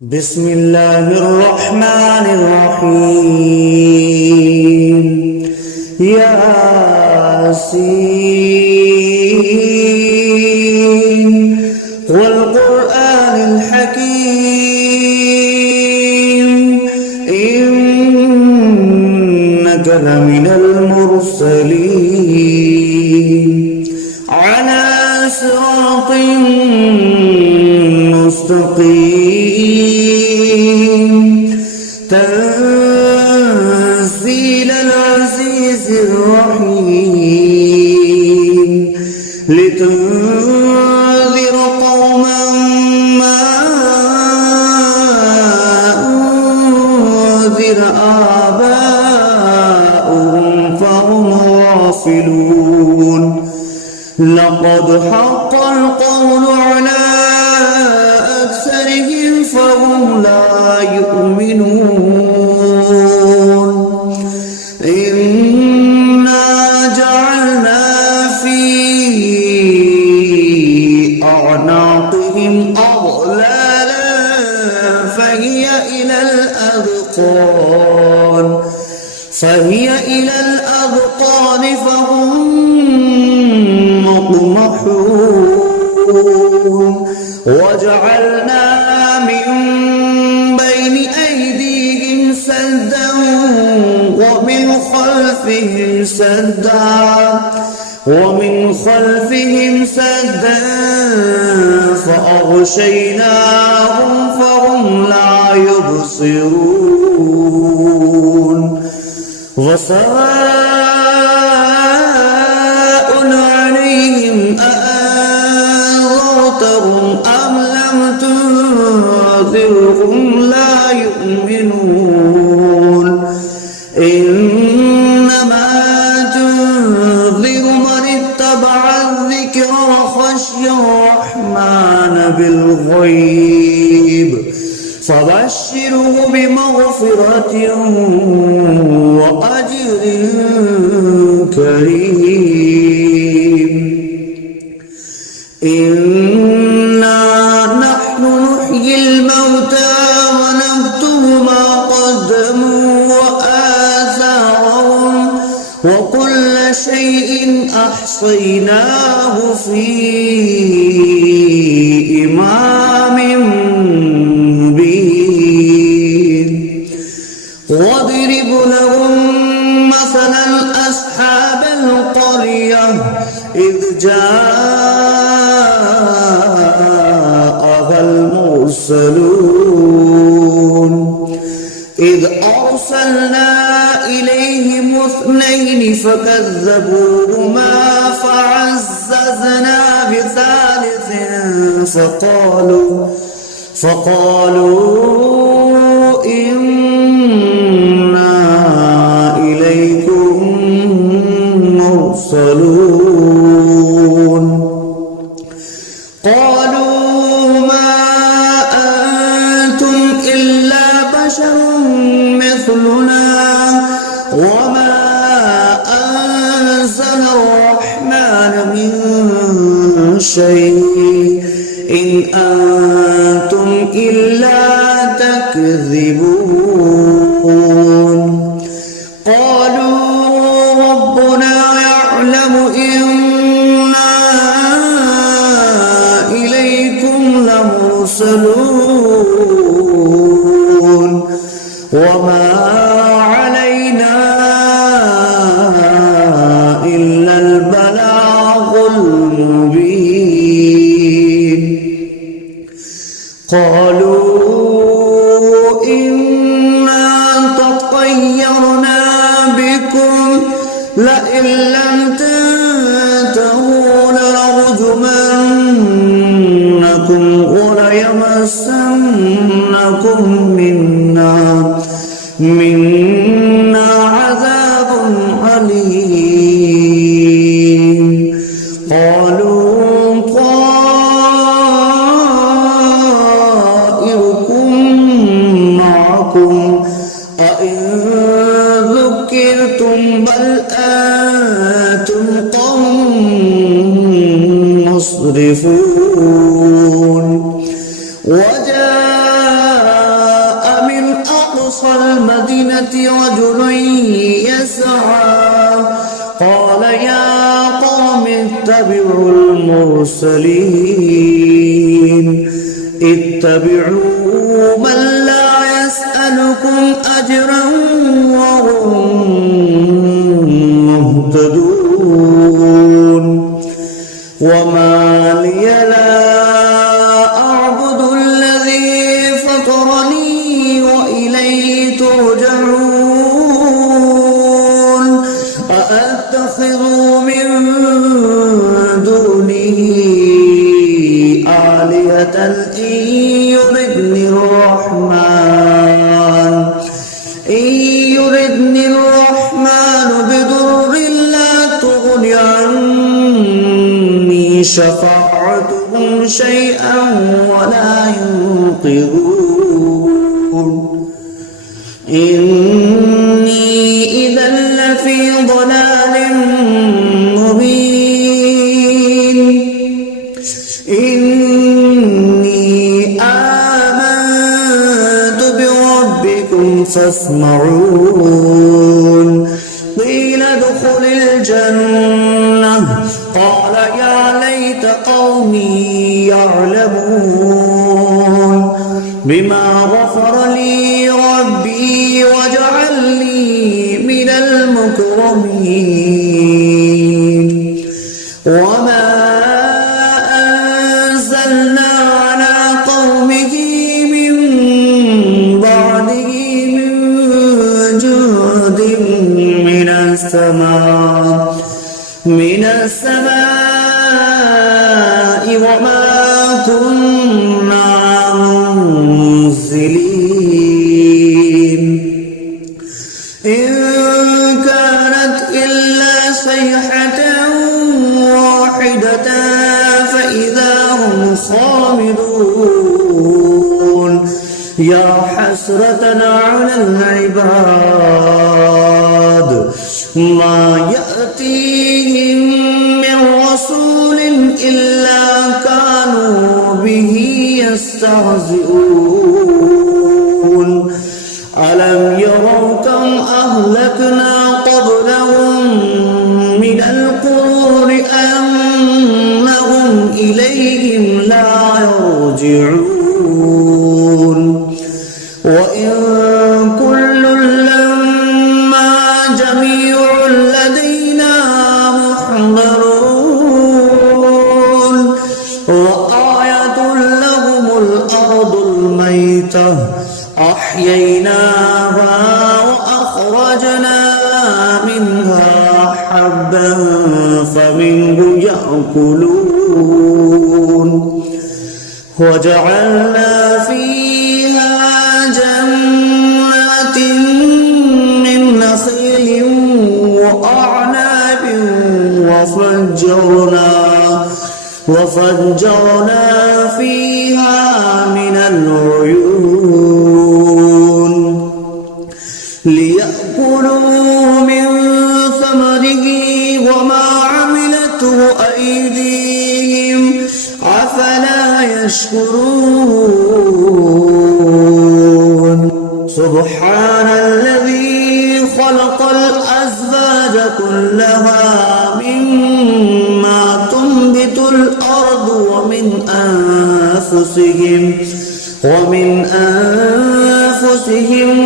بسم الله الرحمن الرحيم. ياسين والقرآن الحكيم إنك لمن المرسلين على صراط مستقيم تنزيل العزيز الرحيم لتنذر قوما ما أنذر آباؤهم فهم غافلون. لقد حق القول على أكثرهم فهم لا يؤمنون. إنا جعلنا في أعناقهم أغلالا فهي إلى الأذقان فهم مقمحون. وجعلنا من بين أيديهم سدا ومن خلفهم سدا فأغشيناهم فهم لا يبصرون. وسواء عليهم أأنذرتهم أم لم تنذرهم لا يؤمنون. إنما تنذر من اتبع الذكر وخشي الرحمن بالغيب فبشره بمغفرة وأجر كريم. إنا نحن نحيي الموتى ونكتب ما قدموا وآثارهم وكل شيء أحصيناه في إمام مبين. واضرب لهم مثلا أصحاب القرية إذ جاءها المرسلون إذ أرسلنا إليهم اثنين فكذبوهما فعززنا بثالث فقالوا إنا إليكم مرسلون. قالوا ما أنتم إلا بشر مثلنا وما أنزل الرحمن من شيء إن أنتم إلا تكذبون. قالوا ربنا يعلم إنا إليكم لمرسلون وما علينا إلا البلاغ المبين. قالوا إنا تطيرنا بكم لئن لم تنتهوا لنرجمنكم وليمسنكم منا عذاب أليم. قالوا طائركم معكم أئن ذكرتم بل أنتم قوم مسرفون. وجاء أقصى المدينة رجل يسعى قال يا قوم اتبعوا المرسلين اتبعوا من لا يسألكم أجرا وهم مهتدون وما لي لا أعبد الذي فطرني وإليه ترجعون أأتخذ من دونه آلهة إن يردني الرحمن بضر لا تغن عني شفاعتهم شيئا ولا ينقذون إني إذا لفي ضلال مبين إني آمنت بربكم فاسمعون قيل ادخل الجنة قال يا ليت قومي يعلمون بما غفر لي ربي وجعلني من المكرمين وما أنزلنا على قومه من بعده من جند من السماء وما كنا منزلين إن كانت إلا صيحة واحدة فإذا هم خامدون يا حسرة على العباد ما يأتيهم من رسول إلا كانوا به يستهزئون ألم يروا كم أهلكنا قبلهم من القرون أنهم إليهم لا يرجعون وإن كل لما جميع لدينا محضرون وآية لهم الأرض الميتة أحييناها وأخرجنا منها حبا فمنه يأكلون وجعلنا فيها جنات من نخيل وأعناب وفجرنا فيها من العيون ليأكلوا من ثمره وما عملته أيديهم أفلا يشكرون سبحان الذي خلق الأزواج كلها مما تنبت الأرض ومن أنفسهم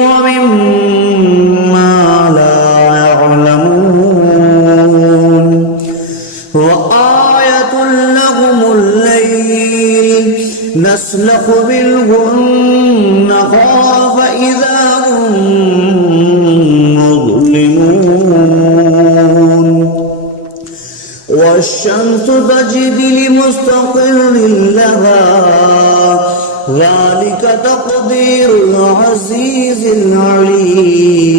ومما لا يعلمون وآية لهم الليل نسلخ منه النهار فإذا هم مظلمون والشمس تجري لمستقر لها ذلك تقدير العزيز العليم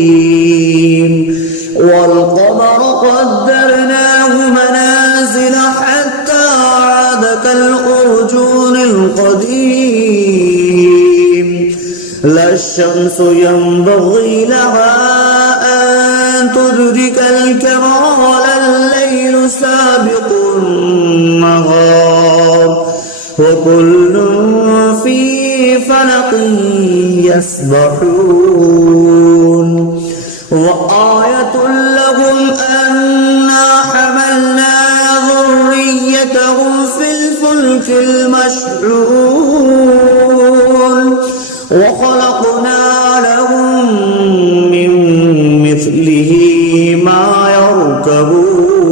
والقمر قدرناه منازل حتى عاد كالأرجون القديم لا الشمس ينبغي لها أن تدرك الكمال ولا الليل سابق النهار وكل في فلق يسبحون وخلقنا لهم من مثله ما يركبون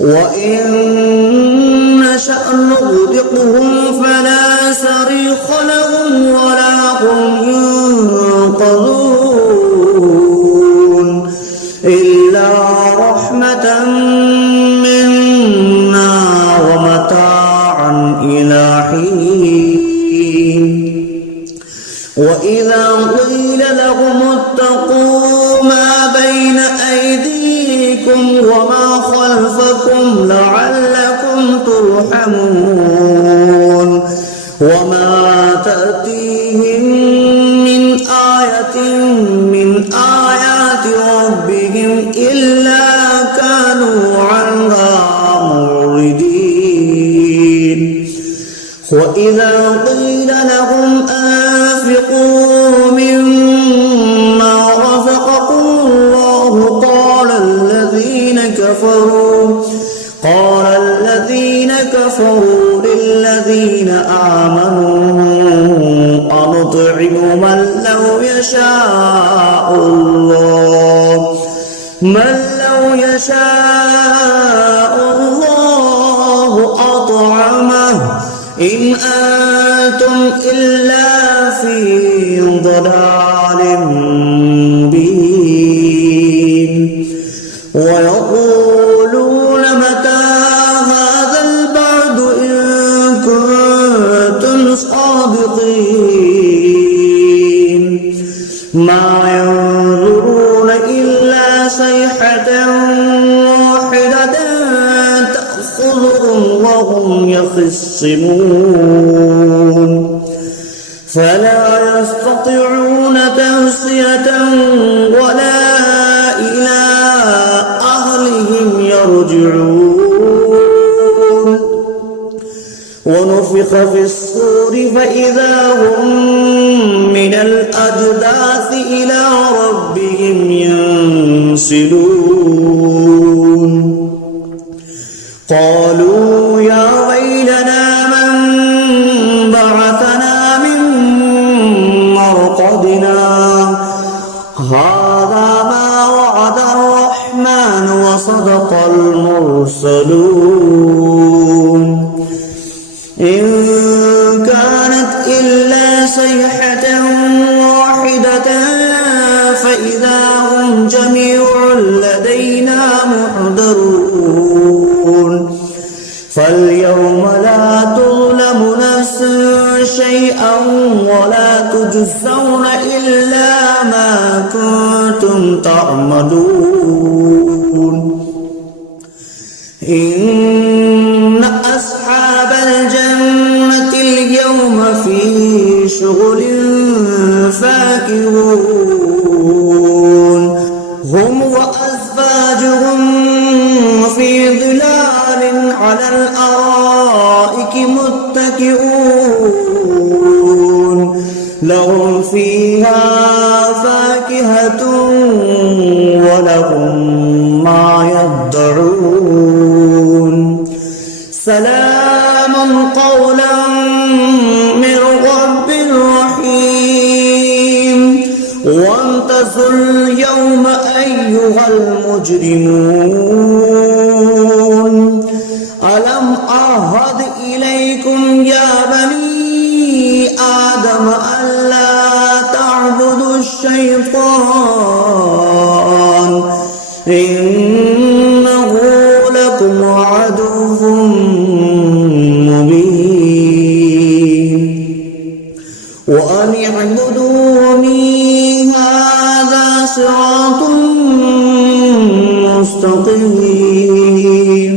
وإن نشأ نغرقهم فلا صريخ لهم ولا هم ينقذون إلا رحمة منا ومتاعا إلى حين وإذا قيل لهم اتقوا ما بين أيديكم وما خلفكم لعلكم ترحمون وما تأتيهم من آية من آيات ربهم إلا كانوا عنها معرضين وإذا قيل لهم أنفقوا مما رزقكم الله قال الذين كفروا للذين آمنوا أنطعم من لو يشاء الله أطعمه إن أنتم إلا في ضلال مبين ويقولون متى هذا البعد إن كنتم صادقين ما ينظرون إلا صيحة واحدة تأخذهم وهم يخصمون فلا يستطيعون توصية ولا إلى أهلهم يرجعون ونفخ في الصور فإذا هم من الأجداث إلى ربهم ينسلون قالوا يا ويلنا من بعثنا من مرقدنا هذا ما وعد الرحمن وصدق المرسلون إن كانت إلا صيحة واحدة فإذا هم جميع لدينا محضرون فاليوم لا تظلم نفس شيئا ولا تجزون إلا ما كنتم تعملون إن أصحاب الجنة اليوم في شغل فاكهون هم وأزواجهم في ظلال على الأرائك متكئون لهم فيها فاكهة ولهم ما يدعون سلام قولا من رب رحيم وانتظروا اليوم أيها المجرمون ألم أعهد إليكم يا بني آدم ألا تعبدوا الشيطان إنه لكم عدو مبين وأن اعبدوني هذا صراط مستقيم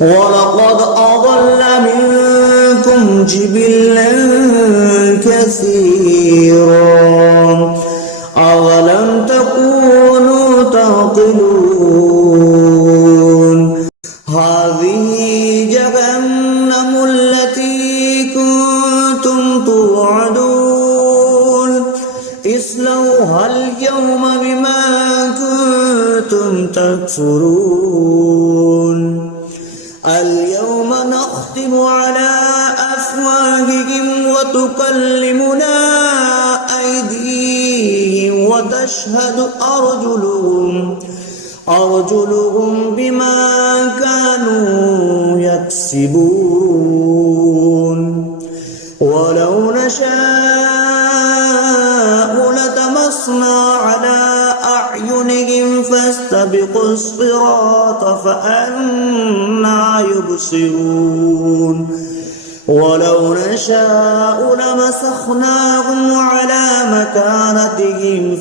ولقد أضل منكم جبلا كثيرا أولم تكونوا تعقلون هذه جهنم التي كنتم توعدون اصلوها اليوم بما كنتم تكفرون اليوم نختم على أفواههم تكلمنا أيديهم وتشهد أرجلهم بما كانوا يكسبون ولو نشاء لطمسنا على أعينهم فاستبقوا الصراط فأنى يبصرون ولو نشاء لمسخناهم على مكانتهم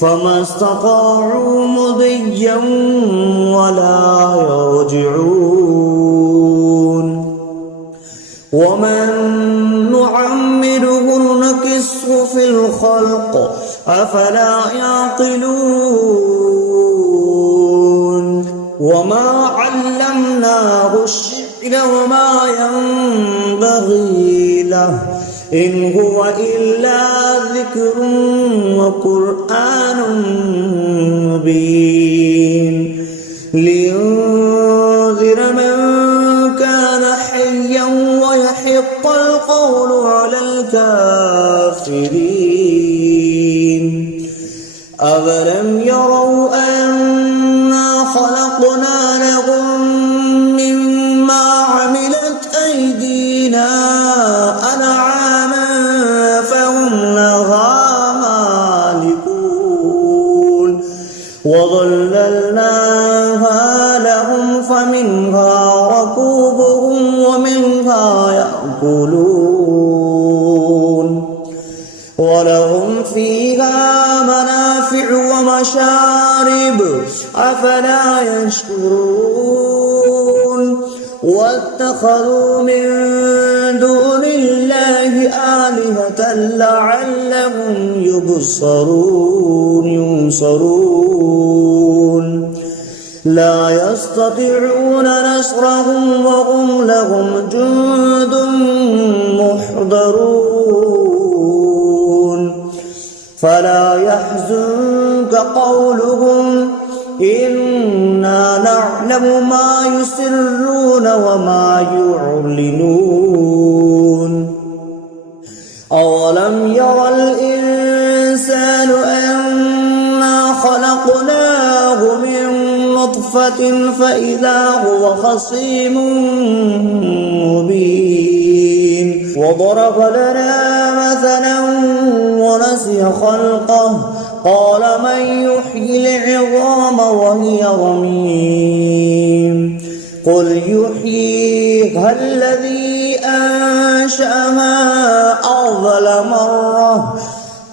فما استطاعوا مضيا ولا يرجعون ومن نعمره نكسه في الخلق أفلا يعقلون وما علمناه الشعر وما ينبغي له إن هو إلا ذكر وقرآن مبين لينذر من كان حيا ويحق القول على الكافرين أولم يروا أنا خلقنا لهم مما عملت أيدينا أنعاما فهم لها مالكون وظللناها لهم فمنها ركوبهم ومنها يأكلون ولهم فيها منافع ومشارب أفلا يشكرون واتخذوا من دون الله آلهة لعلهم ينصرون لا يستطيعون نصرهم وهم لهم جند محضرون فلا يحزنك قولهم إنا نعلم ما يسرون وما يعلنون أولم ير الإنسان أنا خلقناه من نطفة فإذا هو خصيم مبين وضرب لنا مثلا ونسي خلقه قال من يحيي العظام وهي رميم قل يحييها الذي أنشأها أول مرة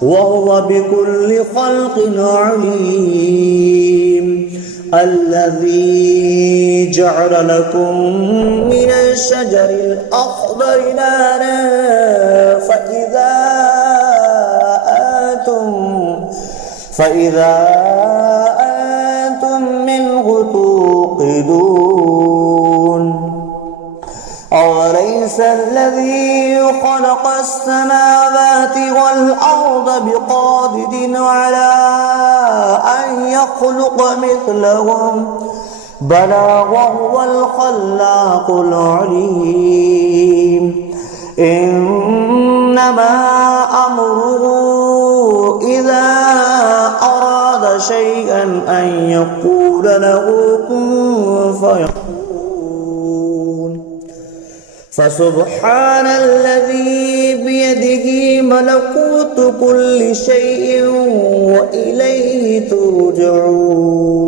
وهو بكل خلق عليم الذي جعل لكم من الشجر الأخضر نارا فإذا أنتم منه توقدون أوليس الذي خلق السماوات والأرض بقادر على أن يخلق مثلهم بلى وهو الخلاق العليم إنما أمره إذا أراد شيئا أن يقول له كن فيكون فسبحان الذي بيده ملكوت كل شيء وإليه ترجعون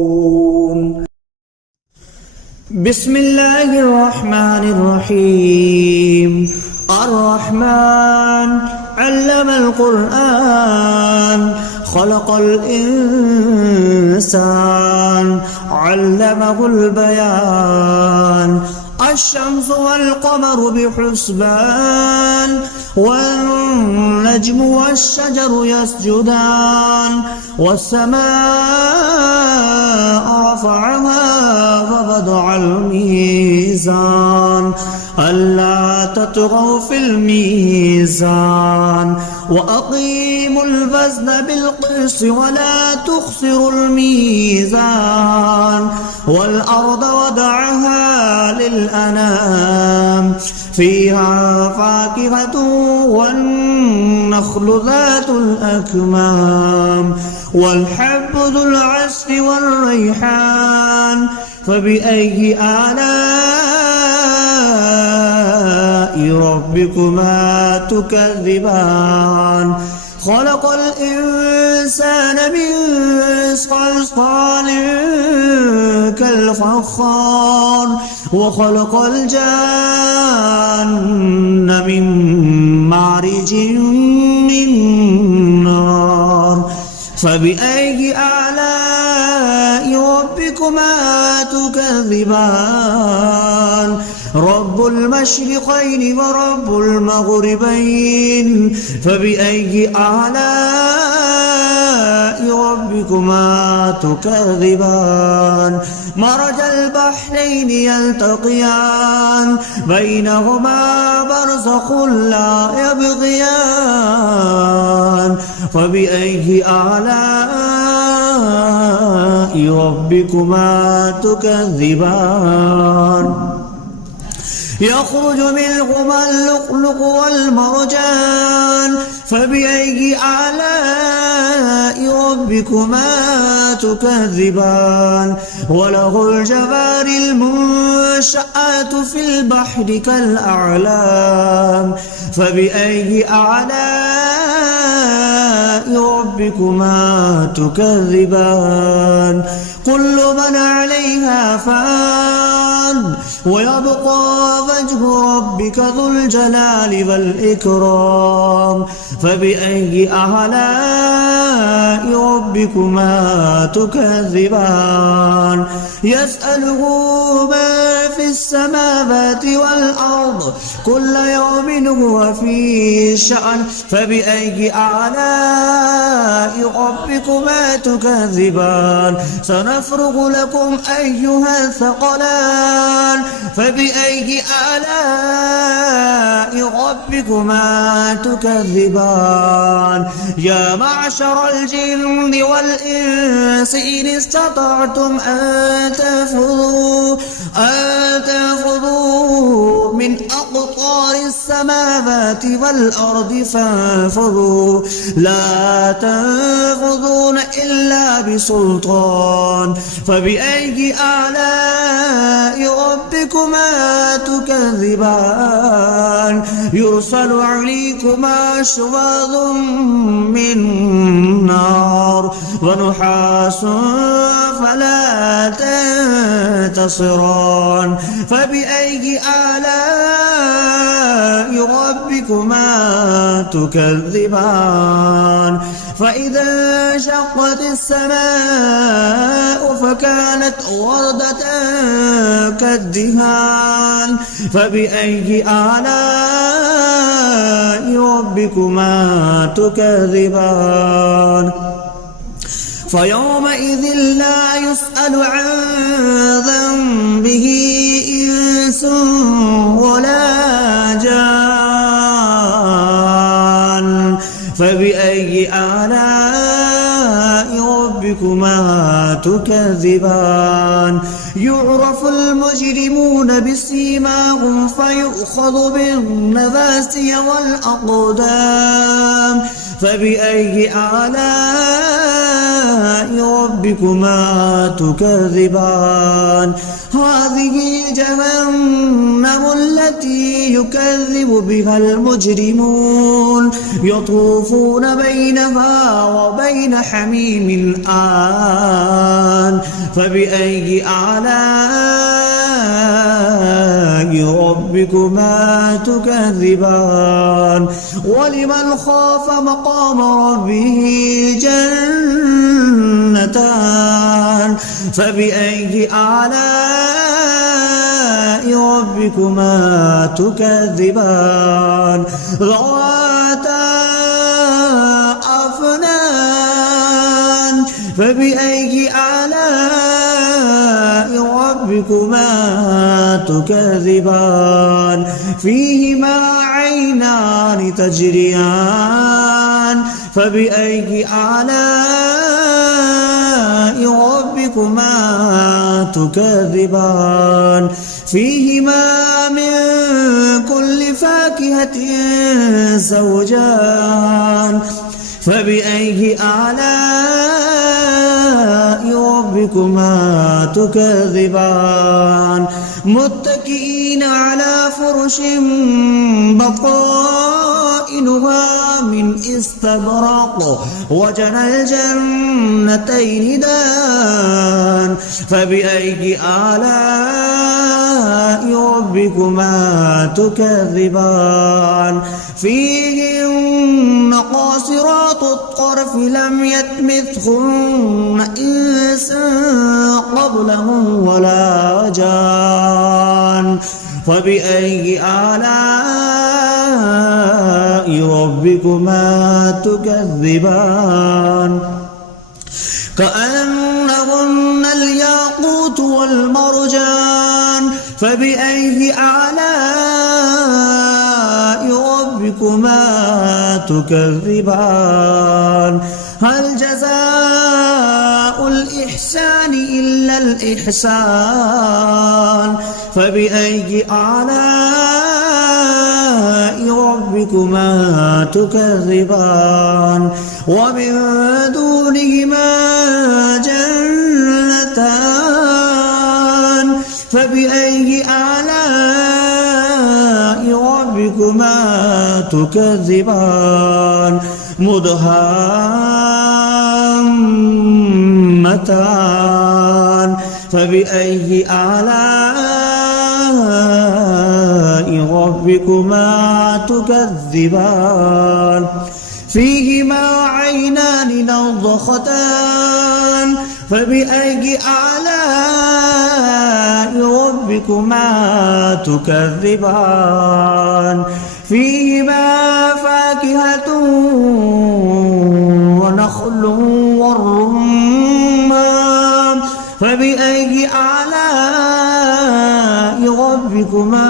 بسم الله الرحمن الرحيم الرحمن علم القرآن خلق الإنسان علمه البيان الشمس والقمر بحسبان والنجم والشجر يسجدان والسماء رفعها ووضع الميزان ألا تطغوا في الميزان وأقيموا الوزن بالقسط ولا تخسروا الميزان والأرض وضعها للأنام فيها فاكهة والنخل ذات الأكمام والحب ذو العصف والريحان فبأي آلاء ربكما تكذبان خلق الإنسان من صلصال كالفخار وخلق الجان من مارج من نار فبأي آلاء ربكما تكذبان رب المشرقين ورب المغربين فبأي آلاء ربكما تكذبان مرج البحرين يلتقيان بينهما برزخ لا يبغيان فبأي آلاء ربكما تكذبان يخرج منهما اللؤلؤ والمرجان فبأي آلاء ربكما تكذبان وله الجوار المنشآت في البحر كالأعلام فبأي آلاء ربكما تكذبان كل من عليها فان ويبقى وجه ربك ذو الجلال والإكرام فبأي آلاء ربكما تكذبان يسأله ما في السماوات والأرض كل يوم هو في شأن فبأي آلاء ربكما تكذبان سنفرغ لكم أيها الثقلان فبأي آلاء ربكما تكذبان يا معشر الجن والإنس إن استطعتم أن تنفذوا من أقطار السماوات والأرض فانفذوا لا تنفذون إلا بسلطان فبأي آلاء ربكما تكذبان يرسل عليكما شواظ من نار ونحاس فلا تنتصران فبأي آلاء ربكما تكذبان فإذا انشقت السماء فكانت وردة كالدهان فبأي آلاء ربكما تكذبان فيومئذ لا يسأل عن ذنبه إنس ولا جان فبأي آلاء ربكما تكذبان يعرف المجرمون بسيماهم فيؤخذ بالنواسي والأقدام فبأي آلاء ربكما تكذبان هذه جهنم التي يكذب بها المجرمون يطوفون بينها وبين حميم آن فبأي آلاء ربكما تكذبان ولمن خاف مقام ربه جنتان فبأي آلاء ربكما تكذبان ذواتا أفنان فبأي آلاء ربكما تكذبان فيهما عينان تجريان فبأي آلاء ربكما تكذبان فيهما من كل فاكهة زوجان فبأي آلاء ربكما تكذبان متكئين على فرش بطائنها من استبرق وجنى الجنتين دان فبأي آلاء ربكما تكذبان فيهن قاصرات الطرف لم يطمثهن إنس قبلهم ولا جان فبأي آلاء ربكما تكذبان كأنهن الياقوت والمرجان فبأي آلاء ربكما تكذبان هل جزاء الإحسان إلا الإحسان فبأي آلاء ربكما تكذبان ومن دونهما جنتان فبأي آلاء ربكما تكذبان مدهامتان فبأي آلاء ربكما تكذبان فيهما عينان نضختان فبأي آلاء ربكما تكذبان فيهما فاكهة ونخل والرمان فبأي آلاء ربكما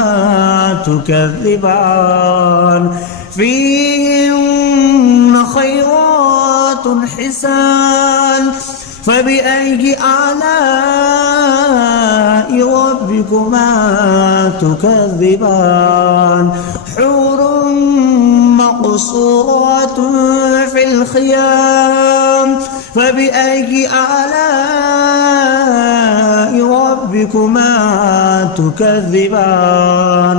تكذبان فيهن خيرات حسان فبأي آلاء ربكما تكذبان حور مقصورات في الخيام فبأي آلاء ربكما تكذبان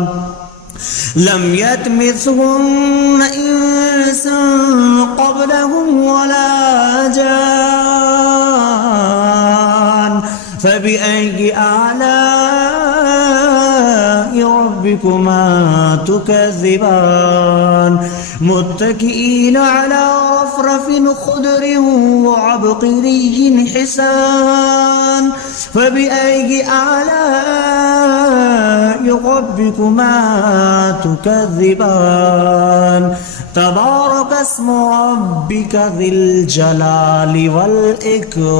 لم يطمثهن إنس قبلهم ولا جان فبأي آلاء ربكما تكذبان متكئين على رفرف خضر وعبقري حسان فبأي آلاء ربكما تكذبان تبارك اسم ربك ذي الجلال والإكرام.